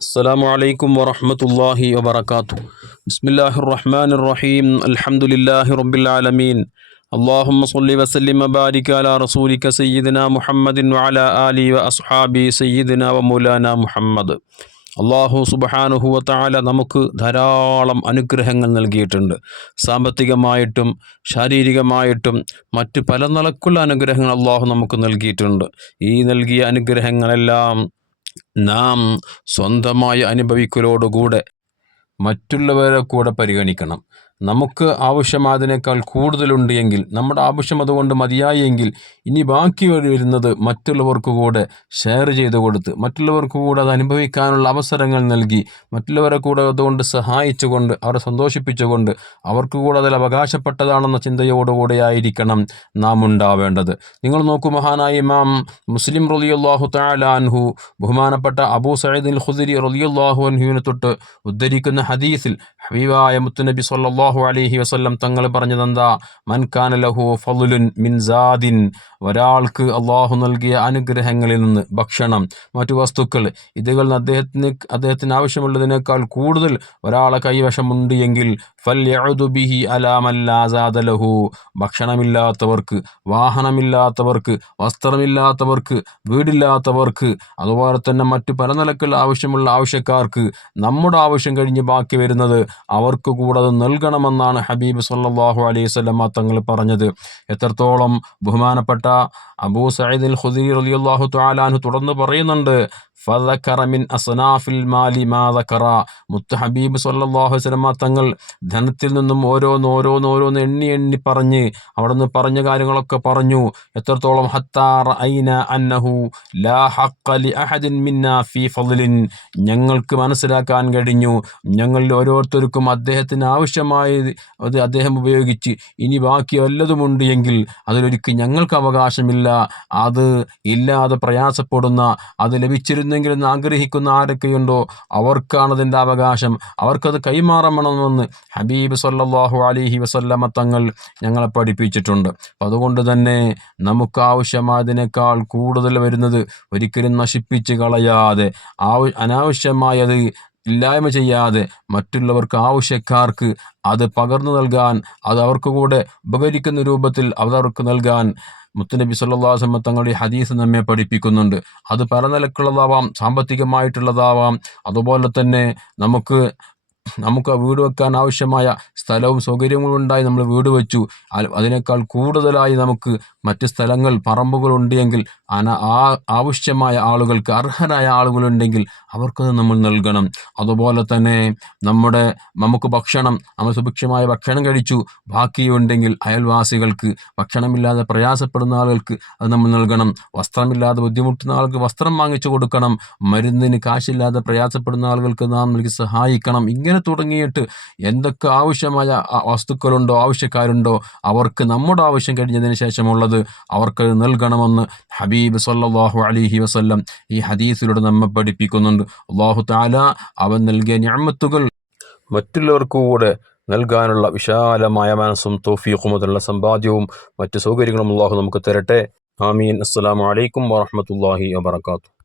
السلام عليكم ورحمة الله وبركاته بسم الله الرحمن الرحيم الحمد لله رب العالمين اللهم صل وسلم وبارك على رسولك سيدنا محمد وعلى آله وأصحابه سيدنا ومولانا محمد അള്ളാഹു സുബഹാനുഹുവ താല നമുക്ക് ധാരാളം അനുഗ്രഹങ്ങൾ നൽകിയിട്ടുണ്ട് സാമ്പത്തികമായിട്ടും ശാരീരികമായിട്ടും മറ്റ് പല നിലക്കുള്ള അനുഗ്രഹങ്ങൾ അള്ളാഹു നമുക്ക് നൽകിയിട്ടുണ്ട് ഈ നൽകിയ അനുഗ്രഹങ്ങളെല്ലാം നാം സ്വന്തമായി അനുഭവിക്കലോടുകൂടെ മറ്റുള്ളവരെ കൂടെ പരിഗണിക്കണം. നമുക്ക് ആവശ്യം അതിനേക്കാൾ കൂടുതലുണ്ട് എങ്കിൽ നമ്മുടെ ആവശ്യം അതുകൊണ്ട് മതിയായി എങ്കിൽ ഇനി ബാക്കി വരുന്നത് മറ്റുള്ളവർക്ക് കൂടെ ഷെയർ ചെയ്ത് കൊടുത്ത് മറ്റുള്ളവർക്ക് കൂടെ അത് അനുഭവിക്കാനുള്ള അവസരങ്ങൾ നൽകി മറ്റുള്ളവരെ കൂടെ അതുകൊണ്ട് സഹായിച്ചുകൊണ്ട് അവരെ സന്തോഷിപ്പിച്ചുകൊണ്ട് അവർക്ക് കൂടെ അതിൽ അവകാശപ്പെട്ടതാണെന്ന ചിന്തയോടുകൂടെ ആയിരിക്കണം നാം ഉണ്ടാവേണ്ടത്. നിങ്ങൾ നോക്കൂ മഹാനായ ഇമാം മുസ്ലിം റലിയുല്ലാഹു താലാൻഹു ബഹുമാനപ്പെട്ട അബൂ അൽ ഖുദിരി റലിയുല്ലാഹു അൻഹുവിനെ തൊട്ട് ഉദ്ധരിക്കുന്ന ഹദീസിൽ ഹബീബായ മുത്തുനബി സല്ലാഹു അലൈഹി വസല്ലം തങ്ങൾ പറഞ്ഞതെന്താ? മൻ കാന ലഹു ഫലുൻ മിൻ സാദിൻ ഒരാൾക്ക് അള്ളാഹു നൽകിയ അനുഗ്രഹങ്ങളിൽ നിന്ന് ഭക്ഷണം മറ്റു വസ്തുക്കൾ ഇതുകൾ അദ്ദേഹത്തിന് അദ്ദേഹത്തിന് ആവശ്യമുള്ളതിനേക്കാൾ കൂടുതൽ ഒരാളെ കൈവശമുണ്ട് എങ്കിൽ അലാമല്ലാസാദലഹു ഭക്ഷണമില്ലാത്തവർക്ക് വാഹനമില്ലാത്തവർക്ക് വസ്ത്രമില്ലാത്തവർക്ക് വീടില്ലാത്തവർക്ക് അതുപോലെ തന്നെ മറ്റു പല നിലക്കൾ ആവശ്യമുള്ള ആവശ്യക്കാർക്ക് നമ്മുടെ ആവശ്യം കഴിഞ്ഞ് ബാക്കി വരുന്നത് അവർക്ക് കൂടെ അത് നൽകണമെന്നാണ് ഹബീബ് സല്ലാഹു അലൈഹി സ്വലമ തങ്ങൾ പറഞ്ഞത്. എത്രത്തോളം ബഹുമാനപ്പെട്ട അബൂ സയ്യിദ് അൽ ഖുദി റളിയല്ലാഹു തആല തുടർന്ന് പറയുന്നുണ്ട് ഫദക്കറ അസനാഫിൽ മാലി മാ ദക്കറ. മുത്ത് അലൈഹി വസല്ലം തങ്ങൾ ധനത്തിൽ നിന്നും ഓരോന്ന് ഓരോന്ന് ഓരോന്ന് എണ്ണി എണ്ണി പറഞ്ഞ് അവിടുന്ന് പറഞ്ഞ കാര്യങ്ങളൊക്കെ പറഞ്ഞു. എത്രത്തോളം ഹത്താർ ഐന അന്നഹു ലാ ഫീ ഞങ്ങൾക്ക് മനസ്സിലാക്കാൻ കഴിഞ്ഞു. ഞങ്ങളിൽ ഓരോരുത്തർക്കും അദ്ദേഹത്തിന് ആവശ്യമായത് അത് അദ്ദേഹം ഉപയോഗിച്ച് ഇനി ബാക്കി വല്ലതുമുണ്ട് എങ്കിൽ അതിലൊരിക്കൽ ഞങ്ങൾക്ക് അവകാശമില്ല. അത് ഇല്ലാതെ പ്രയാസപ്പെടുന്ന അത് ലഭിച്ചിരുന്ന എന്തെങ്കിലും ആഗ്രഹിക്കുന്ന ആരൊക്കെയുണ്ടോ അവർക്കാണ് അതിന്റെ അവകാശം. അവർക്കത് കൈമാറണമെന്ന് ഹബീബ് സല്ലാഹു അലിഹി വസല്ലമ തങ്ങൾ ഞങ്ങളെ പഠിപ്പിച്ചിട്ടുണ്ട്. അതുകൊണ്ട് തന്നെ നമുക്ക് ആവശ്യമായതിനേക്കാൾ കൂടുതൽ വരുന്നത് ഒരിക്കലും നശിപ്പിച്ച് കളയാതെ ആവ അനാവശ്യമായത് ഇല്ലായ്മ ചെയ്യാതെ മറ്റുള്ളവർക്ക് ആവശ്യക്കാർക്ക് അത് പകർന്നു നൽകാൻ അത് അവർക്ക് കൂടെ ഉപകരിക്കുന്ന രൂപത്തിൽ അവർക്ക് നൽകാൻ മുത്തുനബി സല്ലാസ്മ തങ്ങളുടെ ഹദീസ് നമ്മെ പഠിപ്പിക്കുന്നുണ്ട്. അത് പല നിലക്കുള്ളതാവാം സാമ്പത്തികമായിട്ടുള്ളതാവാം. അതുപോലെ തന്നെ നമുക്ക് നമുക്ക് ആ വീട് വെക്കാൻ ആവശ്യമായ സ്ഥലവും സൗകര്യങ്ങളും ഉണ്ടായി നമ്മൾ വീട് വെച്ചു. അതിനേക്കാൾ കൂടുതലായി നമുക്ക് മറ്റ് സ്ഥലങ്ങൾ പറമ്പുകൾ എങ്കിൽ അന ആ ആവശ്യമായ ആളുകൾക്ക് അർഹരായ ആളുകളുണ്ടെങ്കിൽ അവർക്കത് നമ്മൾ നൽകണം. അതുപോലെ തന്നെ നമ്മുടെ നമുക്ക് ഭക്ഷണം നമ്മൾ സുഭിക്ഷമായ ഭക്ഷണം കഴിച്ചു. ബാക്കിയുണ്ടെങ്കിൽ അയൽവാസികൾക്ക് ഭക്ഷണമില്ലാതെ പ്രയാസപ്പെടുന്ന ആളുകൾക്ക് അത് നമ്മൾ നൽകണം. വസ്ത്രമില്ലാതെ ബുദ്ധിമുട്ടുന്ന ആൾക്ക് വസ്ത്രം വാങ്ങിച്ചു കൊടുക്കണം. മരുന്നിന് കാശില്ലാതെ പ്രയാസപ്പെടുന്ന ആളുകൾക്ക് നാം നൽകി സഹായിക്കണം. ഇങ്ങനെ തുടങ്ങിയിട്ട് എന്തൊക്കെ ആവശ്യമായ വസ്തുക്കളുണ്ടോ ആവശ്യക്കാരുണ്ടോ അവർക്ക് നമ്മുടെ ആവശ്യം കഴിഞ്ഞതിന് ശേഷമുള്ളത് അവർക്ക് നൽകണമെന്ന് ഹബീബ് സല്ലാഹു അലിഹി വസ്ല്ലം ഈ ഹദീസിലൂടെ നമ്മെ പഠിപ്പിക്കുന്നുണ്ട്. അള്ളാഹു താല അവൻ നൽകിയ ഞാമത്തുകൾ മറ്റുള്ളവർക്ക് കൂടെ നൽകാനുള്ള വിശാലമായ മനസ്സും തോഫീഖും അതിനുള്ള സമ്പാദ്യവും മറ്റ് സൗകര്യങ്ങളും അള്ളാഹു നമുക്ക് തരട്ടെ. ആമീൻ. അസ്സാം വലൈക്കും വാഹമത്തല്ലാഹി വാബർക്കാത്തു